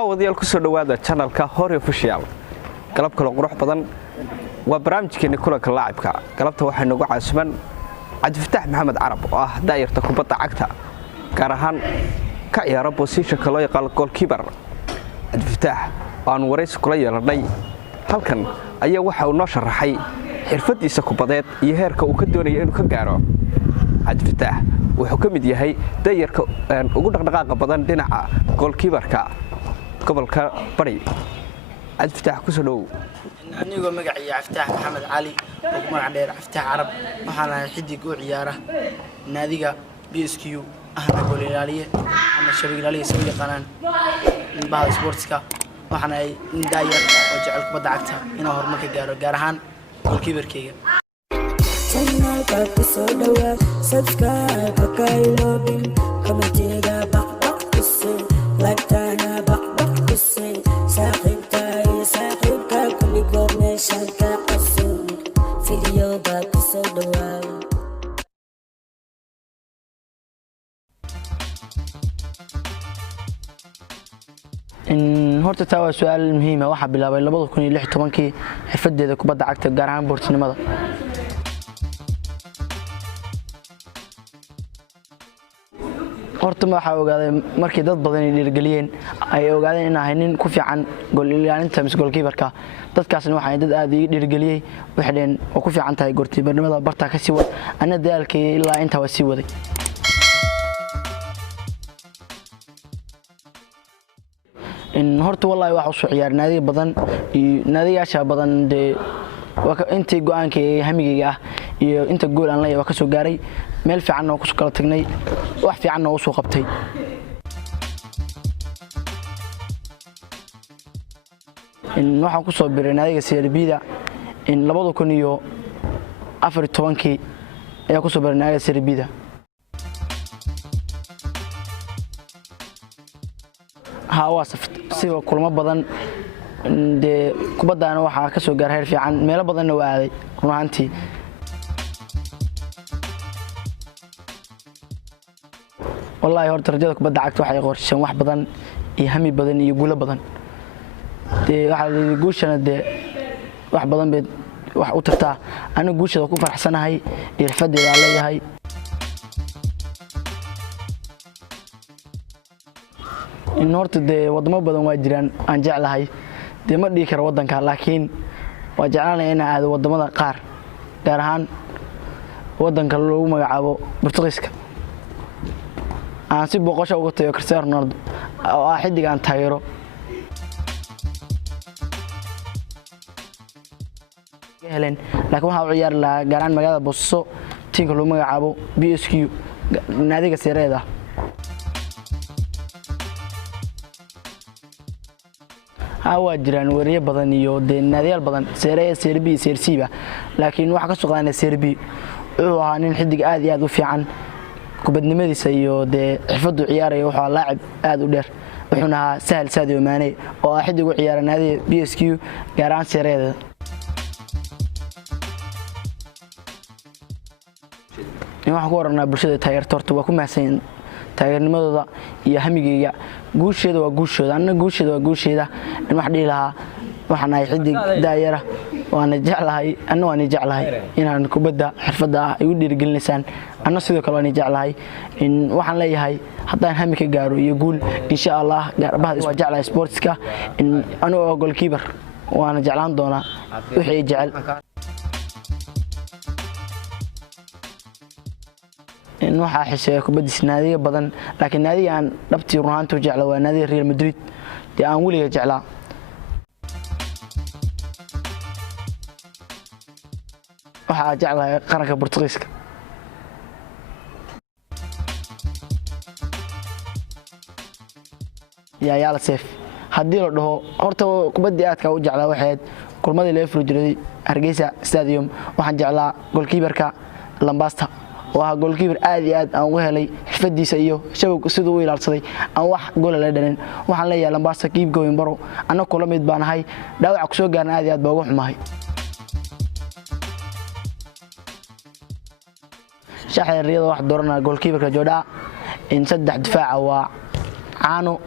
daawadayaal ku soo dhawaada channelka Hore Official galab kale qurux badan waa barnaamijkeena kulanka laacibka galabta waxay nagu caasiman Cabdifataax Maxamed Carab oo ah daayirta kubadda cagta gaar ahaan ka ciyaara position-ka loo yaqaan goalkeeper Cabdifataax aan waraysi kula yeelanay halkan ayaa waxa uu noo sharaxay xirfadiisa kubadeed iyo heerka uu ka doonayo inuu ka gaaro Cabdifataax wuxuu ka mid yahay daayirka ugu dhaqdhaqaaqa badan dhinaca goalkeeper-ka gobolka bari Cabdifataax ku soo dhaw anigoo magacayga Cabdifataax Maxamed Cali oo magac dheer Cabdifataax Carab waxaan ahay xidig u ciyaara naadiga BSQ ahna gool ilaaliye ama shabag ilaaliye soo yaqaanaan bahal sportska waxaan ahay daayir oo jecel kubadda cagta inuu horumar ka gaaro gaar ahaan goalkeeper-kayga channelka ku soo dhawaad subscribe ka ilobin commentiga baqbaq ku soo like-tana baqbaq ku soo saaxiibka kulligo meeshaan ka cusub videoga ku soo dhawaad horta taa waa su'aal muhiim ah waxa bilaabay 2016 xirfadeeda kubadda cagta gaar ahaan boortinimada horta waxa ogaaday markii dad badan ay dhiirgeliyeen ay ogaadeen in ahay nin ku fiican gool ilaalinta mis goalkeeper-ka dadkaasna waxa ay dad aad ii dhiirgeliyay waxaan oo ku fiican tahay goalkeeper-nimada barta ka sii wad ana daalkay ilaa inta waa sii waday horta wallahi waxa soo ciyaar naadiga badan iyo naadiyaasha badan de intii go'aankay hamigayga ah iyo inta gool aan leeyahay ka soo gaaray meel fiican oo ku kala tagnay wax fiican oo soo qabtay waxaan ku soo biray naadiga Serbida in 2014 ayaa ku soo biray naadiga Serbida waa sidoo kulmo badan de kubadana waxa ka soo gaaray heer fiican meel badan oo aaday runaantii wallahi horta rajada kubadda cagta waxay qorsheen wax badan iyo hami badan iyo guulo badan de waxa la guushana de wax badan bay wax u tartaa aniga guushada ku faraxsanahay xirfadeeda leeyahay in horta de wadamo badan waa jiraan aan jeclahay de ma dhigi karo wadanka laakiin waa jeclaanayaa in aad wadamada qaar gaar ahaan wadanka loogu magacaabo Portugiiska aan si boqosho uga tayo Cristiano Ronaldo oo ah xidig aan taageero laakiin waxa uu ciyaar la gaar ahaan magaalada Bosso tiinka loo magacaabo BSQ naadiga Sereeda waa jiraan wariye badan iyo naadiyaal badan Serbi Sersiba laakiin waxa ka soo qaadanay Serbi oo ah nin xidig aad iyo aad u fiican kubadnimadiisa iyo xirfadu ciyaarayo waxa laacib aad u dheer wuxuuna Sahal Sadio Mane oo ah xidig u ciyaara naadiga BSQ gaar ahaan Sereeda waxaan ku waranaa bulshada taageerta horta waa ku mahadsan taageernimadooda iyo hamigayga guusheeda waa guushooda anna guusheeda waa guusheeda in wax dhigi lahaa waxaan ahay xidig daayira waana jeclahay anna waan jeclahay inaan kubadda xirfadda ah igu dhiirigelinsaan anna sidoo kale waan jeclahay in waxaan leeyahay haddaan hami ka gaaro iyo guul insha Allah gaarbahada waa jeclahay sportska in anoo goalkeeper waana jeclaan doonaa wixii jecel in waxa xisay kubadda naadiga badan laakiin naadiga aan dhabtii ruuxaantu jeclaa waa naadiga Real Madrid ee aan waliga jeclaa waxa jeclaa qaranka Portugiiska yaa la seef hadii la dhaho horta kubadda aadka u jeclaa waxay kulmadii la furo jiray Hargeysa Stadium waxaan jeclaa goalkeeper-ka Lambasta waa goalkeeper aad iyo aad aan ugu helay xirfadiisa iyo shabag sidoo uu ilaalsaday aan wax gool la dhalin waxaan leeyahay Lambasta keep going baro ana kula mid baan ahay dhaawac ku soo gaarnaa aad iyo aad baa ugu xumahay shaxeeriyada wax dooranaa goalkeeper-ka Jooda in saddex difaaca waa caano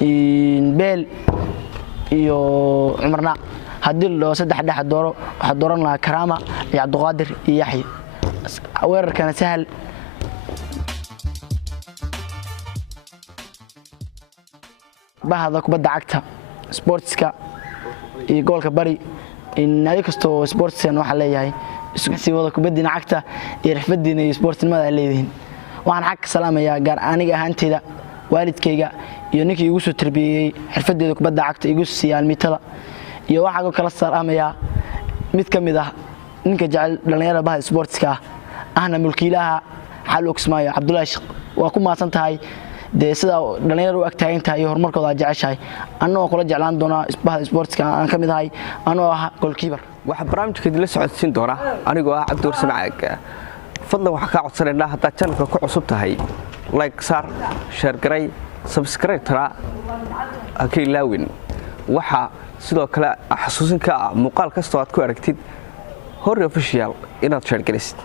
beel iyo cumarna haddii loo saddex dhex dooro waxa dooran lahaa karaama iyo cabduqaadir iyo yaxya weerarkana sahal bahda kubadda cagta sportska iyo goolka bari naadi kasto sportsan waxa leeyahay isku wada kubaddiina cagta iyo xirfadiina iyo sportnimada ay leeyihiin waxaan xaq salaamayaa gaar aniga ahaanteeda waalidkayga iyo ninkii igu soo tarbiyay xirfadeeda kubadda cagta igu siiyay almitada iyo waxa kala salaamayaa mid kamid ah ninka jecel dhalinyarada bahda sportska ahna mulkiilaha xalug Ismaayo Cabdullaahi waa ku maasan tahay sida dhalinyaradu u agtaagan tahay horumarkooda jeceshahay annagoo kula jeclaan doona bahda sportska aan kamid ahay anoo ah goalkeeper waxa barnaamijka la socodsiin doona anigoo ah Cabdi Warsamcaag fadlan waxa ka codsanaynaa hadaa channelka ku cusub tahay like saar share garay subscribe tara akay laawin waxa sidoo kale xasuusin ka muuqaal kasta aad ku aragtid hore official inaad share garisid